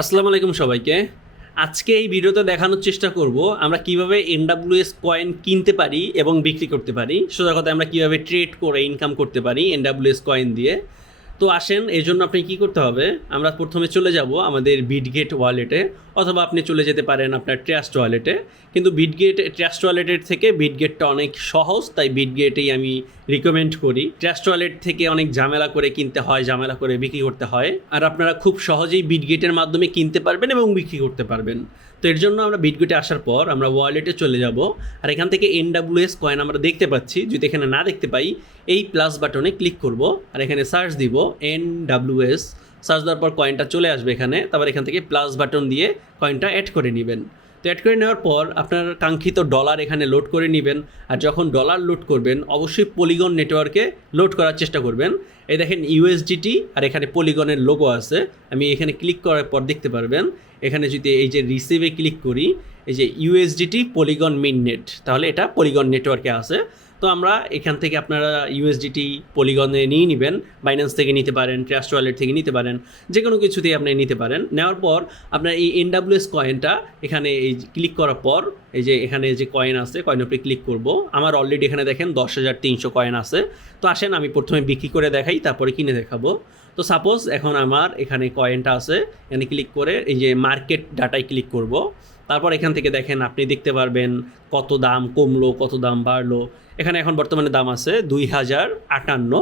আসসালামু আলাইকুম সবাইকে। আজকে এই ভিডিওতে দেখানোর চেষ্টা করব আমরা কীভাবে এনডাব্লিউএস কয়েন কিনতে পারি এবং বিক্রি করতে পারি। সোজা কথা আমরা কীভাবে ট্রেড করে ইনকাম করতে পারি এনডাব্লিউএস কয়েন দিয়ে। তো আসেন, এই জন্য আপনি কি করতে হবে? আমরা প্রথমে চলে যাব আমাদের বিটগেট ওয়ালেটে অথবা আপনি চলে যেতে পারেন আপনার ট্রাস্ট ওয়ালেটে কিন্তু বিটগেট ট্রাস্ট ওয়ালেটের থেকে বিটগেটটা অনেক সহজ, তাই বিটগেটেই আমি রিকমেন্ড করি। ট্রাস্ট ওয়ালেট থেকে অনেক ঝামেলা করে কিনতে হয়, ঝামেলা করে বিক্রি করতে হয়। আর আপনারা খুব সহজেই বিটগেটের মাধ্যমে কিনতে পারবেন এবং বিক্রি করতে পারবেন। তো এর জন্য আমরা বিটগেটে আসার পর আমরা ওয়ালেটে চলে যাব। আর এখান থেকে এনডাব্লিউএস কয়েন আমরা দেখতে পাচ্ছি। যদি এখানে না দেখতে পাই এই প্লাস বাটনে ক্লিক করব, আর এখানে সার্চ দিব এন ডাব্লিউএস সার্চ দেওয়ার পর কয়েনটা চলে আসবে এখানে তারপর এখান থেকে প্লাস বাটন দিয়ে কয়েনটা অ্যাড করে নেবেন। তো অ্যাড করে নেওয়ার পর আপনার কাঙ্ক্ষিত ডলার এখানে লোড করে নেবেন, আর যখন ডলার লোড করবেন, অবশ্যই পলিগন নেটওয়ার্কে লোড করার চেষ্টা করবেন। এই দেখেন ইউএসডিটি আর এখানে পলিগনের লোগো আছে। আমি এখানে ক্লিক করার পর দেখতে পারবেন, এখানে যদি এই যে রিসিভে ক্লিক করি, এই যে ইউএসডিটি পলিগন মিন নেট তাহলে এটা পলিগন নেটওয়ার্কে আছে। তো আমরা এখান থেকে আপনারা ইউএসডিটি পলিগনে নিয়ে নেবেন বাইন্যান্স থেকে নিতে পারেন ট্রাস্ট ওয়ালেট থেকে নিতে পারেন যে কোনো কিছুতেই আপনি নিতে পারেন। নেওয়ার পর আপনার এই এনডাব্লিউএস কয়েনটা এখানে এই ক্লিক করার পর, এই যে এখানে যে কয়েন আছে কয়েন উপরে ক্লিক করব। আমার অলরেডি এখানে দেখেন দশ হাজার তিনশো কয়েন আছে। তো আসেন, আমি প্রথমে বিক্রি করে দেখাই, তারপরে কিনে দেখাবো। তো সাপোজ এখন আমার এখানে কয়েনটা আছে, এখানে ক্লিক করে এই যে মার্কেট ডাটায় ক্লিক করব। তারপর এখান থেকে দেখেন আপনি দেখতে পারবেন কত দাম কমলো, কত দাম বাড়লো। এখানে এখন বর্তমানে দাম আছে দুই হাজার আটান্ন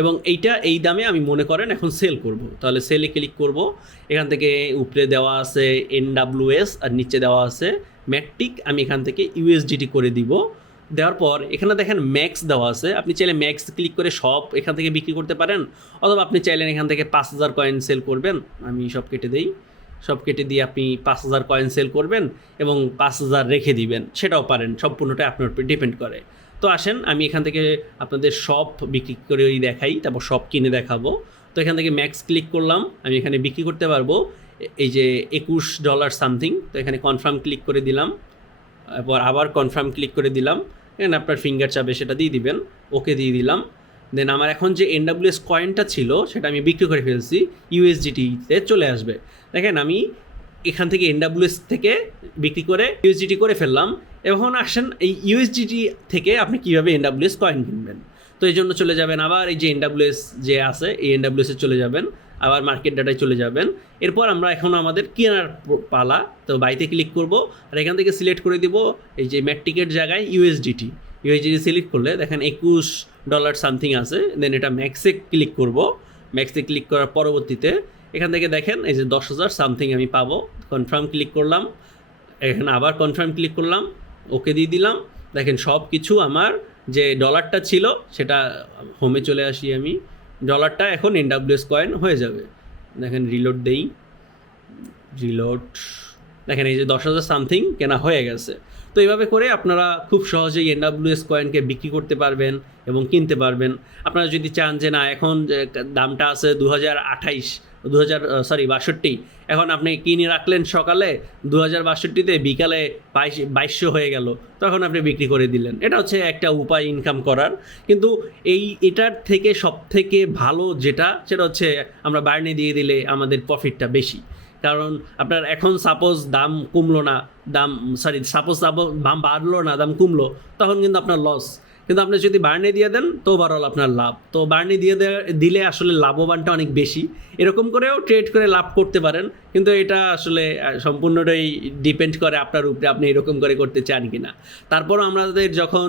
এবং এইটা এই দামে আমি মনে করেন এখন সেল করব। তাহলে সেলে ক্লিক করব। এখান থেকে উপরে দেওয়া আছে এনডাব্লিউএস আর নিচে দেওয়া আছে ম্যাট্রিক আমি এখান থেকে ইউএসডিটি করে দিব। দেওয়ার পর এখানে দেখেন ম্যাক্স দেওয়া আছে। আপনি চাইলে ম্যাক্স ক্লিক করে সব এখান থেকে বিক্রি করতে পারেন। অথবা আপনি চাইলেন এখান থেকে পাঁচ হাজার কয়েন সেল করবেন। আমি সব কেটে দেই। সব কেটে দিয়ে আপনি পাঁচ হাজার কয়েন সেল করবেন এবং পাঁচ হাজার রেখে দিবেন। সেটাও পারেন, সম্পূর্ণটা আপনার উপর ডিপেন্ড করে। তো আসেন, আমি এখান থেকে আপনাদের সব বিক্রি করে দেখাই, তারপর সব কিনে দেখাবো। তো এখান থেকে ম্যাক্স ক্লিক করলাম, আমি এখানে বিক্রি করতে পারব। এই যে একুশ ডলার সামথিং তো এখানে কনফার্ম ক্লিক করে দিলাম। এরপর আবার কনফার্ম ক্লিক করে দিলাম। এখানে আপনার ফিঙ্গার চাপে সেটা দিয়ে দিবেন ওকে দিয়ে দিলাম। দেন আমার এখন যে এনডাব্লিউএস কয়েনটা ছিল, সেটা আমি বিক্রি করে ফেলছি ইউএসডিটিতে চলে আসবে। দেখেন, আমি এখান থেকে এনডাব্লিউএস থেকে বিক্রি করে ইউএসডিটি করে ফেললাম। এখন আসেন, এই ইউএসডিটি থেকে আপনি কীভাবে এনডাব্লিউএস কয়েন কিনবেন? তো এই জন্য চলে যাবেন আবার, এই যে এনডাব্লিউএস যে আছে, এই এনডাব্লিউএসে চলে যাবেন, আবার মার্কেট ডাটায় চলে যাবেন। এরপর আমরা এখন আমাদের কেনার পালা, তো বাইতে ক্লিক করব, আর এখান থেকে সিলেক্ট করে দিব, এই যে ম্যাট ম্যাট্রিকের জায়গায় ইউএসডিটি ইউএসডিটি সিলেক্ট করলে দেখেন একুশ ডলার সামথিং আছে দেন এটা ম্যাক্সে ক্লিক করব। ম্যাক্সে ক্লিক করার পরবর্তীতে এখান থেকে দেখেন এই যে দশ হাজার সামথিং আমি পাবো। কনফার্ম ক্লিক করলাম, এখানে আবার কনফার্ম ক্লিক করলাম ওকে দিয়ে দিলাম। দেখেন সব কিছু আমার যে ডলারটা ছিল, সেটা হোমে চলে আসি আমি। ডলারটা এখন এনডাব্লিউএস কয়েন হয়ে যাবে। দেখেন রিলোড দেই। রিলোড দেখেন এই যে দশ হাজার সামথিং কেনা হয়ে গেছে। তো এইভাবে করে আপনারা খুব সহজেই এনডাব্লিউএস কয়েনকে বিক্রি করতে পারবেন এবং কিনতে পারবেন। আপনারা যদি চান যে না, এখন দামটা আছে দু হাজার আঠাইশ দু হাজার সরি বাষট্টি, এখন আপনি কিনে রাখলেন সকালে দু হাজার বাষট্টিতে বিকালে বাইশ, বাইশশো হয়ে গেল, তখন আপনি বিক্রি করে দিলেন। এটা হচ্ছে একটা উপায় ইনকাম করার। কিন্তু এই, এটার থেকে সব থেকে ভালো যেটা, সেটা হচ্ছে আমরা বার্নি দিয়ে দিলে আমাদের প্রফিটটা বেশি। কারণ আপনার এখন সাপোজ দাম কমলো না, দাম সরি সাপোজ দাম বাড়লো না, দাম কমলো, তখন কিন্তু আপনার লস কিন্তু আপনি যদি বার্নে দিয়ে দেন, তো ওভারঅল আপনার লাভ। তো বার্নে দিয়ে দিলে আসলে লাভবানটা অনেক বেশি। এরকম করেও ট্রেড করে লাভ করতে পারেন, কিন্তু এটা আসলে সম্পূর্ণটাই ডিপেন্ড করে আপনার উপরে, আপনি এরকম করে করতে চান কি না তারপরও আমাদের যখন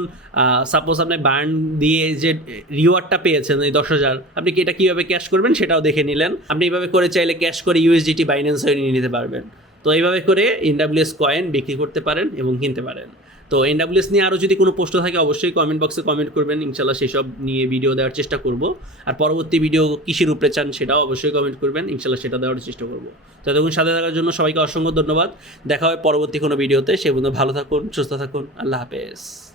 সাপোজ আপনি বার্ন দিয়ে যে রিওয়ার্ডটা পেয়েছেন, এই দশ হাজার, আপনি কি এটা কীভাবে ক্যাশ করবেন সেটাও দেখে নিলেন। আপনি এইভাবে করে চাইলে ক্যাশ করে ইউএসডিটি বাইন্যান্স হয়ে নিয়ে নিতে পারবেন। তো এইভাবে করে এনডাব্লিউএস কয়েন বিক্রি করতে পারেন এবং কিনতে পারেন। তো এনডাব্লিউএস নিয়ে আরও যদি কোনো প্রশ্ন থাকে, অবশ্যই কমেন্ট বক্সে কমেন্ট করবেন। ইনশাল্লাহ সেসব নিয়ে ভিডিও দেওয়ার চেষ্টা করব। আর পরবর্তী ভিডিও কিসের উপরে চান সেটাও অবশ্যই কমেন্ট করবেন। ইনশাল্লাহ সেটা দেওয়ার চেষ্টা করব। তো ততক্ষণ সাথে থাকার জন্য সবাইকে অসংখ্য ধন্যবাদ। দেখা হয় পরবর্তী কোনো ভিডিওতে সে পর্যন্ত ভালো থাকুন, সুস্থ থাকুন। আল্লাহ হাফেজ।